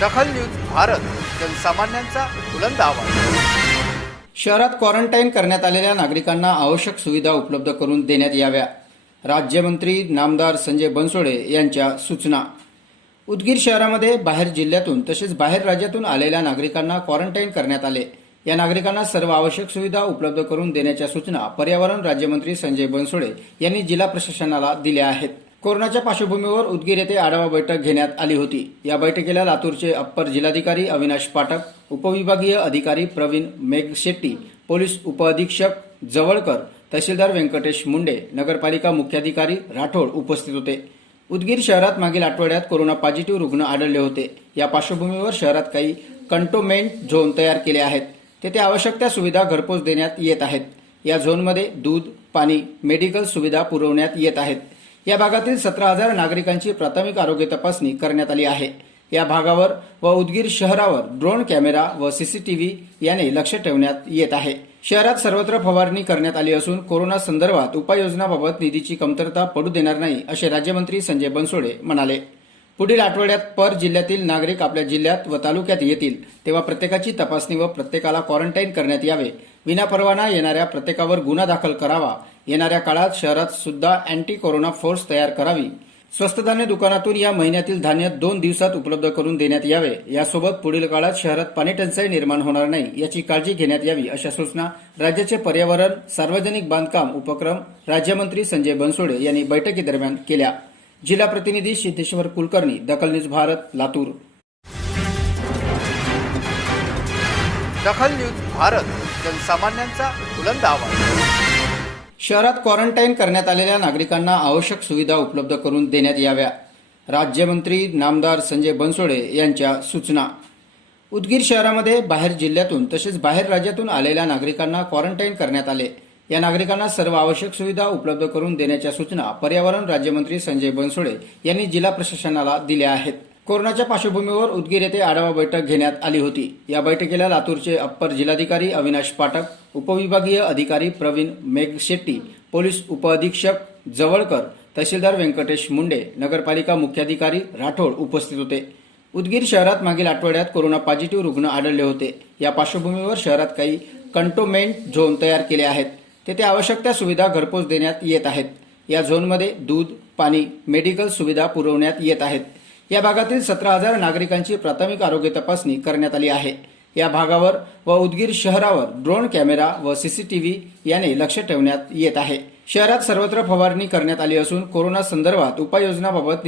दखल न्यूज भारत, जनसामान्यांचा बुलंद आवाज। शहरात क्वारंटाईन करण्यात आलेल्या नागरिकांना आवश्यक सुविधा उपलब्ध करून देण्यात याव्या। राज्यमंत्री नामदार संजय बनसोडे यांच्या सूचना। उदगीर शहरामध्ये बाहेर जिल्ह्यातून तसेच बाहेर राज्यातून आलेल्या नागरिकांना क्वारंटाईन करण्यात आले। या नागरिकांना सर्व आवश्यक सुविधा उपलब्ध करून देण्याच्या सूचना पर्यावरण राज्यमंत्री संजय बनसोडे यांनी जिल्हा प्रशासनाला दिल्या आहेत। कोरोनाच्या पार्श्वभूमीवर उदगीर येथे आढावा बैठक घेण्यात आली होती। या बैठकीला लातूरचे अप्पर जिल्हाधिकारी अविनाश पाठक, उपविभागीय अधिकारी प्रवीण मेघशेट्टी, पोलीस उपअधीक्षक जवळकर, तहसीलदार व्यंकटेश मुंडे, नगरपालिका मुख्याधिकारी राठोड उपस्थित होते। उदगीर शहरात मागील आठवड्यात कोरोना पॉझिटिव्ह रुग्ण आढळले होते। या पार्श्वभूमीवर शहरात काही कंटोनमेंट झोन तयार केले आहेत। तेथे आवश्यक त्या सुविधा घरपोच देण्यात येत आहेत। या झोनमध्ये दूध, पाणी, मेडिकल सुविधा पुरवण्यात येत आहेत। या भागातील 17,000 नागरिकांची प्राथमिक आरोग्य तपासणी करण्यात आली आहे। या भागावर व उदगीर शहरावर ड्रोन कॅमेरा व सीसीटीव्ही याने लक्ष ठेवण्यात येत आहे। शहरात सर्वत्र फवारणी करण्यात आली असून कोरोना संदर्भात उपाययोजनाबाबत निधीची कमतरता पडू देणार नाही, असे राज्यमंत्री संजय बनसोडे म्हणाले। पुढील आठवड्यात पर जिल्ह्यातील नागरिक आपल्या जिल्ह्यात व तालुक्यात येतील तेव्हा प्रत्येकाची तपासणी व प्रत्येकाला क्वारंटाईन करण्यात यावे। विनापरवाना येणाऱ्या प्रत्येकावर गुन्हा दाखल करावा। येणाऱ्या काळात शहरात सुद्धा अँटी कोरोना फोर्स तयार करावी। स्वस्त धान्य दुकानातून या महिन्यातील धान्य 2 दिवसात उपलब्ध करून देण्यात यावे। यासोबत पुढील काळात शहरात पाणी टंचाई निर्माण होणार नाही याची काळजी घेण्यात यावी, अशा सूचना राज्याचे पर्यावरण सार्वजनिक बांधकाम उपक्रम राज्यमंत्री संजय बनसोडे यांनी बैठकीदरम्यान केल्या। जिल्हा प्रतिनिधी सिद्धेश्वर कुलकर्णी, दखल न्यूज भारत, लातूर। दखल न्यूज भारत, जनसामान्यांचा बुलंद आवाज। शहरात क्वारंटाईन करण्यात आलेल्या नागरिकांना आवश्यक सुविधा उपलब्ध करून देण्यात याव्या। राज्यमंत्री नामदार संजय बनसोडे यांच्या सूचना। उदगीर शहरामध्ये बाहेर जिल्ह्यातून तसेच बाहेर राज्यातून आलेल्या नागरिकांना क्वारंटाईन करण्यात आले। या नागरिकांना सर्व आवश्यक सुविधा उपलब्ध करून देण्याच्या सूचना पर्यावरण राज्यमंत्री संजय बनसोडे यांनी जिल्हा प्रशासनाला दिल्या आहेत। कोरोनाच्या पार्श्वभूमीवर उदगीर येथे आढावा बैठक घेण्यात आली होती। या बैठकीला लातूरचे अप्पर जिल्हाधिकारी अविनाश पाठक, उपविभागीय अधिकारी प्रवीण मेघशेट्टी, पोलीस उपअधीक्षक जवळकर, तहसीलदार व्यंकटेश मुंडे, नगरपालिका मुख्याधिकारी राठोड उपस्थित होते। उदगीर शहरात मागील आठवड्यात कोरोना पॉझिटिव्ह रुग्ण आढळले होते। या पार्श्वभूमीवर शहरात काही कंटोनमेंट झोन तयार केले आहेत। तेथे आवश्यक त्या सुविधा घरपोच देण्यात येत आहेत। या झोनमध्ये दूध, पाणी, मेडिकल सुविधा पुरवण्यात येत आहेत। या भागातील 17,000 नागरिकांची प्राथमिक आरोग्य तपासणी करण्यात आली आहे। या भागावर व उदगीर शहरावर ड्रोन कॅमेरा व सीसीटीव्ही याने लक्ष ठेवण्यात येत आहे। शहरात सर्वत्र फवारणी करण्यात आली असून कोरोना संदर्भात उपाययोजनाबाबत